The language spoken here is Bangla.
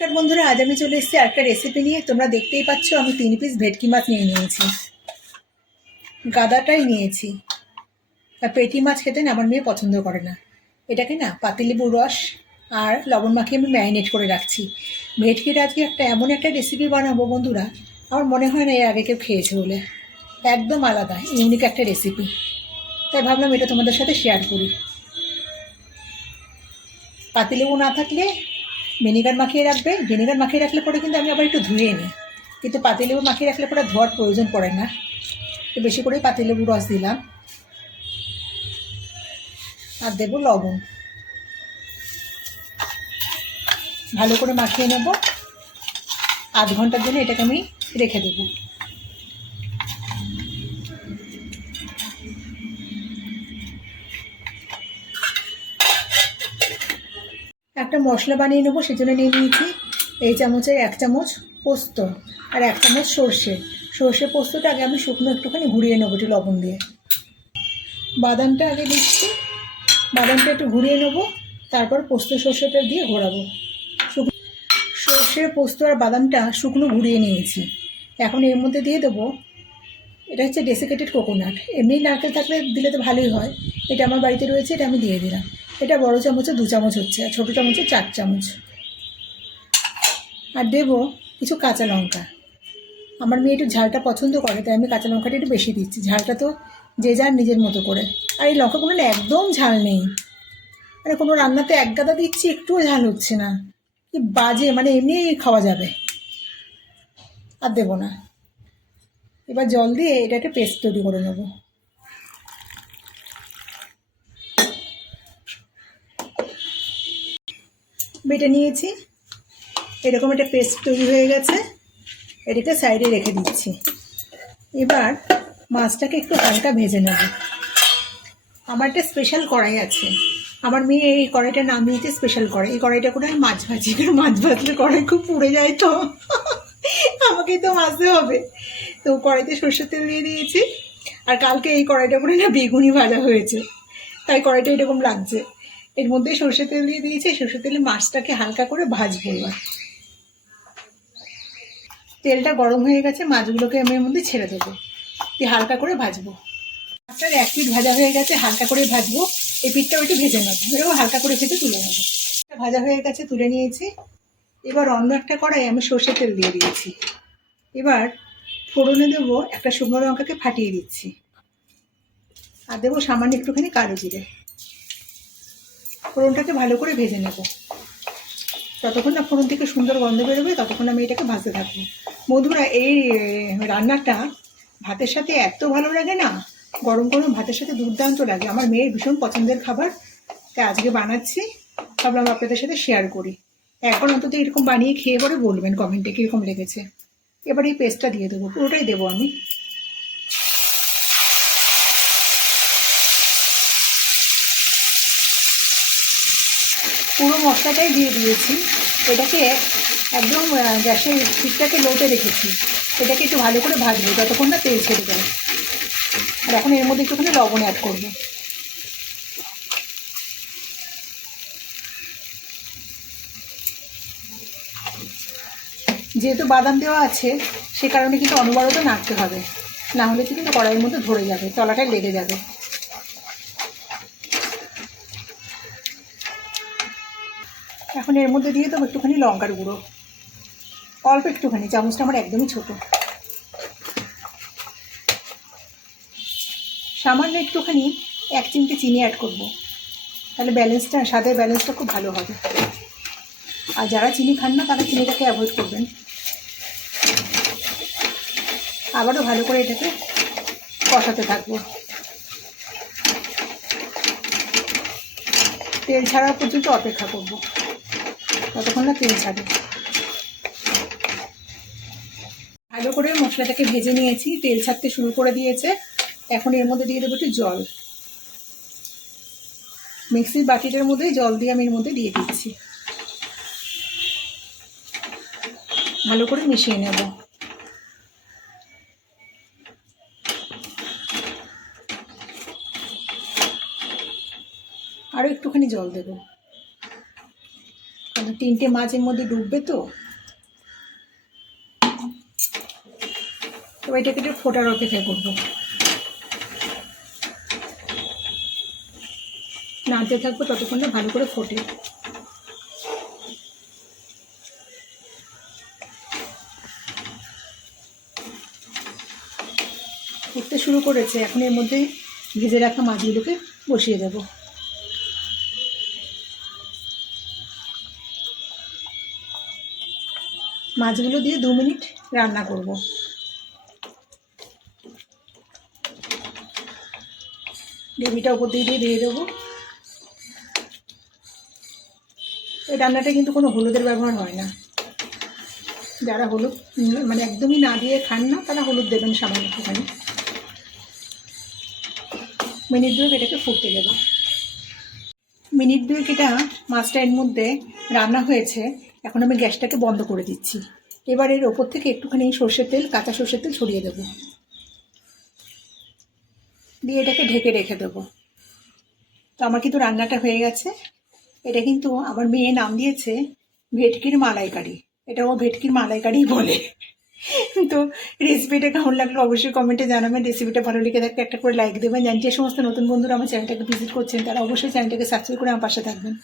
নমস্কার বন্ধুরা, আজ আমি চলে এসেছি একটা রেসিপি নিয়ে। তোমরা দেখতেই পাচ্ছ, আমি তিন পিস ভেটকি মাছ নিয়ে নিয়েছি। গাদাটাই নিয়েছি। আর পেটি মাছ খেতে না আমার মেয়ে পছন্দ করে না। এটাকে না পাতিলেবুর রস আর লবণ মাখিয়ে আমি ম্যারিনেট করে রাখছি। ভেটকির আজকে একটা এমন একটা রেসিপি বানাবো বন্ধুরা, আমার মনে হয় না এর আগে কেউ খেয়েছে বলে। একদম আলাদা ইউনিক একটা রেসিপি তাই ভাবলাম এটা তোমাদের সাথে শেয়ার করি। পাতিলেবু না থাকলে ভিনেগার মাখিয়ে রাখবে ভিনেগার মাখিয়ে রাখলে পরে কিন্তু আমি আবার একটু ধুয়ে নিই। কিন্তু পাতি লেবু মাখিয়ে রাখলে পরে ধোয়ার প্রয়োজন পড়ে না। একটু বেশি করেই পাতিলেবু রস দিলাম। আর দেবো লবণ। ভালো করে মাখিয়ে নেব। আধ ঘণ্টার জন্য এটাকে আমি রেখে দেবো। একটা মশলা বানিয়ে নেব, সেজন্য নিয়ে নিয়েছি এই চামচের এক চামচ পোস্ত আর এক চামচ সর্ষে। সর্ষে পোস্তটা আগে আমি শুকনো একটুখানি ঘুরিয়ে নেব একটু লবণ দিয়ে। বাদামটা আগে দিচ্ছি। বাদামটা একটু ঘুরিয়ে নেব, তারপর পোস্ত সর্ষেটা দিয়ে ঘোরাবো। সর্ষে, পোস্ত আর বাদামটা শুকনো ঘুরিয়ে নিয়েছি। এখন এর মধ্যে দিয়ে দেবো, এটা হচ্ছে ডেসিকেটেড কোকোনাট এমনি নারকেল থাকলে দিলে তো ভালোই হয়। এটা আমার বাড়িতে রয়েছে, এটা আমি দিয়ে দিলাম। এটা বড় চামচে দু চামচ হচ্ছে, আর ছোটো চামচে চার চামচ। আর দেবো কিছু কাঁচা লঙ্কা। আমার মেয়ে একটু ঝালটা পছন্দ করে, তাই আমি কাঁচা লঙ্কাটা একটু বেশি দিচ্ছি। ঝালটা তো যে যার নিজের মতো করে। আর এই লঙ্কাগুলো একদম ঝাল নেই। মানে কোনো রান্নাতে এক গাদা দিচ্ছি, একটুও ঝাল হচ্ছে না। কি বাজে মানে এমনি খাওয়া যাবে। আর দেবো না। এবার জল দিয়ে এটা একটা পেস্ট তৈরি করে নেব। বেটে নিয়েছি। এরকম একটা পেস্ট তৈরি হয়ে গেছে। এটাকে সাইডে রেখে দিচ্ছি। এবার মাছটাকে একটু হালকা ভেজে নেব। আমার একটা স্পেশাল কড়াই আছে। আমার মেয়ে এই কড়াইটার নাম দিয়েছে স্পেশাল কড়াই এই কড়াইটা করে আমি মাছ ভাজি। কারণ মাছ ভাজলে কড়াই খুব পুড়ে যায় তো। আমাকেই তো মাজতে হবে। তো কড়াইতে সর্ষের তেল দিয়ে দিয়েছি। আর কালকে এই কড়াইটা করে না বেগুনি ভাজা হয়েছে। তাই কড়াইটা এরকম লাগছে। এর মধ্যে সর্ষে তেল দিয়ে দিয়েছি, সর্ষে তেলে মাছটাকে হালকা করে ভাজবো এবার। তেলটা গরম হয়ে গেছে, মাছগুলোকে আমি এর মধ্যে ছেড়ে দেবো। দিয়ে হালকা করে ভাজবো। মাছটার এক পিঠ ভাজা হয়ে গেছে, হালকা করে ভাজবো। এই পিঠটাও একটু ভেজে নেব, এরকম হালকা করে ভেজে তুলে নেব। ভাজা হয়ে গেছে, তুলে নিয়েছি। এবার অন্য একটা কড়াই আমি সর্ষে তেল দিয়ে দিয়েছি। এবার ফোড়নে দেবো একটা শুকনো লঙ্কাকে ফাটিয়ে দিচ্ছি। আর দেবো সামান্য একটুখানি কালো জিরে। ফোড়নটাকে ভালো করে ভেজে নেব। যতক্ষণ না ফোড়ন থেকে সুন্দর গন্ধ বেরোবে, ততক্ষণ আমি এটাকে ভাজতে থাকব। বন্ধুরা, এই রান্নাটা ভাতের সাথে এত ভালো লাগে না? গরম গরম ভাতের সাথে দুর্দান্ত লাগে। আমার মেয়ের ভীষণ পছন্দের খাবার। তাই আজকে বানাচ্ছি। ভাবলাম আপনাদের সাথে শেয়ার করি। এখন অন্তত এরকম বানিয়ে খেয়ে পরে বলবেন কমেন্টে কীরকম লেগেছে। এবার এই পেস্টটা দিয়ে দেবো। পুরোটাই দেবো আমি। পুরো মশলাটাই দিয়ে দিয়েছি। এটাকে একদম গ্যাসের হিটটাকে লোটে রেখেছি। এটাকে একটু ভালো করে ভাজবো, যতক্ষণ না তেল ছেড়ে যায়। আর এখন এর মধ্যে একটুখানি লবণ অ্যাড করব। যেহেতু বাদাম দেওয়া আছে, সে কারণে কিন্তু অনবরত নাড়তে হবে। না হলে কিন্তু কড়াইয়ের মধ্যে ধরে যাবে, তলাটায় লেগে যাবে। এখন এর মধ্যে দিয়ে দেবো একটুখানি লঙ্কার গুঁড়ো। অল্প একটুখানি, চামচটা আমার একদমই ছোট। সামান্য একটুখানি এক চিমটে চিনি অ্যাড করব। তাহলে ব্যালেন্সটা, স্বাদের ব্যালেন্সটা খুব ভালো হবে। আর যারা চিনি খান না, তারা চিনিটাকে অ্যাভয়েড করবেন। আবারও ভালো করে এটাকে কষাতে থাকব। তেল ছাড়া পর্যন্ত অপেক্ষা করব। ততক্ষণ না তেল ছাড়ে ভালো করে মশলাটাকে ভেজে নিয়েছি, তেল ছাড়তে শুরু করে দিয়েছে। এখন এর মধ্যে দিয়ে দেবো একটু জল। মিক্সির বাটিটার মধ্যে জল দিয়ে আমি এর মধ্যে দিয়ে দিচ্ছি। ভালো করে মিশিয়ে নেব। আরও একটুখানি জল দেবো। তিনটে মাছের মধ্যে ডুববে তো? তো এটাকে একটু ফোটার অপেক্ষা করব। নাড়তে থাকব ততক্ষণ না ভালো করে ফোটে। ফুটতে শুরু করেছে, এখন এর মধ্যে ভেজে রাখা মাছগুলোকে বসিয়ে দেব। মাছগুলো দিয়ে দু মিনিট রান্না করব। গ্রেভিটা উপর দিয়ে দিয়ে দিয়ে দেবো। এই রান্নাটা কিন্তু কোনো হলুদের ব্যবহার হয় না। যারা হলুদ মানে একদমই না দিয়ে খান না, তারা হলুদ দেবেন সামান্য একটুখানি। মিনিট দুয়েক এটাকে ফুটতে দেব। মিনিট দুয়েক এটা মাছটা এর মধ্যে রান্না হয়েছে। এখন আমি গ্যাসটাকে বন্ধ করে দিচ্ছি। এবার এর ওপর থেকে একটুখানি সর্ষের তেল, কাঁচা সর্ষের তেল ছড়িয়ে দেবো। দিয়ে এটাকে ঢেকে রেখে দেবো। তো আমার কিন্তু রান্নাটা হয়ে গেছে। এটা কিন্তু আমার মেয়ে নাম দিয়েছে ভেটকির মালাইকারি। এটা ও ভেটকির মালাইকারি বলে। তো রেসিপিটা কেমন লাগল অবশ্যই কমেন্টে জানাবেন। রেসিপিটা ভালো লেগে থাকলে একটা করে লাইক দেবেন। জানি যে সমস্ত নতুন বন্ধুরা আমার চ্যানেলটাকে ভিজিট করছেন, তারা অবশ্যই চ্যানেলটাকে সাবস্ক্রাইব করে আমার পাশে থাকবেন।